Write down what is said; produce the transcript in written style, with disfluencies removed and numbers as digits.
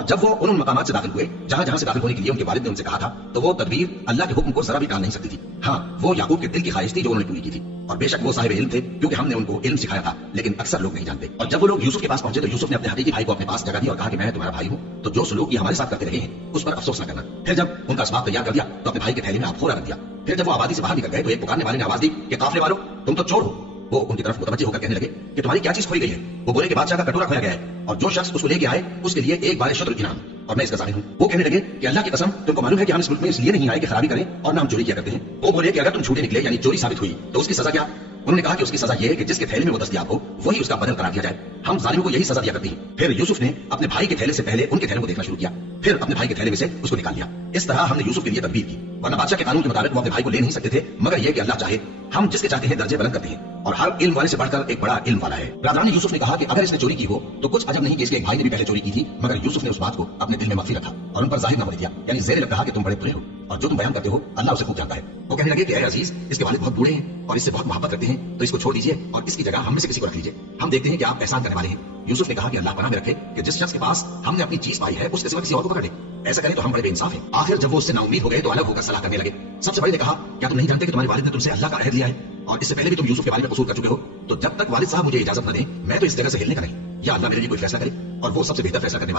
اور جب وہ ان مقامات سے داخل ہوئے جہاں جہاں سے داخل ہونے کے لیے ان کے والد نے ان سے کہا تھا تو وہ تدبیر اللہ کے حکم کو ذرا بھی ٹال نہیں سکتی تھی. ہاں وہ یعقوب کے دل کی خواہش تھی جو انہوں نے پوری کی تھی, اور بے شک وہ صاحب علم تھے کیونکہ ہم نے ان کو علم سکھایا تھا, لیکن اکثر لوگ نہیں جانتے. اور جب وہ لوگ یوسف کے پاس پہنچے تو یوسف نے اپنے حقیقی بھائی کو اپنے پاس جگہ دی اور کہا کہ میں تمہارا بھائی ہوں, تو جو سلوک یہ ہمارے ساتھ کرتے رہے ہیں اس پر افسوس نہ کرنا. پھر جب ان کا اسباب تیار کر دیا تو اپنے بھائی کے تھیلے میں آپ رکھ دیا. پھر جب وہ آبادی سے باہر نکل گئے تو ایک پکارنے والے نے آواز دی کہ قافلے والوں تم تو چور ہو. وہ ان کی طرف متوجہ ہو کر کہنے لگے کہ تمہاری کیا چیز کھوئی گئی ہے؟ وہ بولے کہ بادشاہ کا کٹورا کھویا گیا ہے اور جو شخص اس کو لے کے آئے اس کے لیے ایک بار شطر انعام, اور میں اس کا ظالم ہوں. وہ کہنے لگے کہ اللہ کی قسم تم کو معلوم ہے کہ ہم اس ملک میں اس لیے نہیں آئے کہ خرابی کریں اور نہ ہم چوری کیا کرتے ہیں. وہ بولے کہ اگر تم جھوٹے نکلے یعنی چوری ثابت ہوئی تو اس کی سزا کیا؟ انہوں نے کہا کہ اس کی سزا یہ ہے کہ جس کے تھیلے میں وہ دستیاب ہو وہی اس کا بدل قرار دیا جائے. ہم ظالموں کو یہی سزا دیا کرتے ہیں. پھر یوسف نے اپنے بھائی کے تھیلے سے پہلے ان کے تھیلے کو دیکھنا شروع کیا, پھر اپنے بھائی کے تھیلے میں سے اس کو نکال لیا. اس طرح ہم نے یوسف کے لیے تدبیر کی, ورنہ بادشاہ کے قانون کے مطابق وہ اپنے بھائی کو لے نہیں سکتے تھے مگر یہ کہ اللہ چاہے. ہم جس کے چاہتے ہیں درجے بلند کرتے ہیں, اور ہر علم والے سے بڑھ کر ایک بڑا علم والا ہے. برادران یوسف نے کہا کہ اگر اس نے چوری کی ہو تو کچھ عجب نہیں کہ اس کے ایک بھائی نے بھی پہلے چوری کی تھی, مگر یوسف نے اس بات کو اپنے دل میں مخفی رکھا اور ان پر ظاہر نہ ہونے دیا, یعنی زیر لب کہا کہ تم بڑے برے ہو اور جو تم بیان کرتے ہو اللہ اسے خوب جانتا ہے. وہ کہنے لگے کہ اے عزیز, اس کے والد بہت بوڑھے ہیں اور اس سے بہت محبت رکھتے ہیں, تو اس کو چھوڑ دیجیے اور اس کی جگہ ہم میں سے کسی کو رکھ لیجیے. ہم دیکھتے ہیں کہ آپ احسان کرنے والے ہیں. یوسف نے کہا کہ اللہ پناہ میں رکھے کہ جس شخص کے پاس ہم نے اپنی چیز پائی ہے اس کے سوا کسی اور کو پکڑ لے. ایسا کریں تو ہم بڑے بے انصاف ہیں. آخر جب وہ اس سے نا امید ہو گئے تو الگ ہو کر صلاح کرنے لگے. سب سے بڑے نے کہا کیا تم نہیں جانتے کہ تمہارے والد نے تم سے اللہ کا عہد لیا ہے اور اس سے پہلے بھی تم یوسف کے بارے میں قصور کر چکے ہو, تو جب تک والد صاحب مجھے اجازت نہ دیں میں تو اس جگہ سے ہلنے کا نہیں. یا اللہ میرے لیے کوئی فیصلہ کرے, اور وہ سب سے بہتر فیصلہ کرنے والا ہے.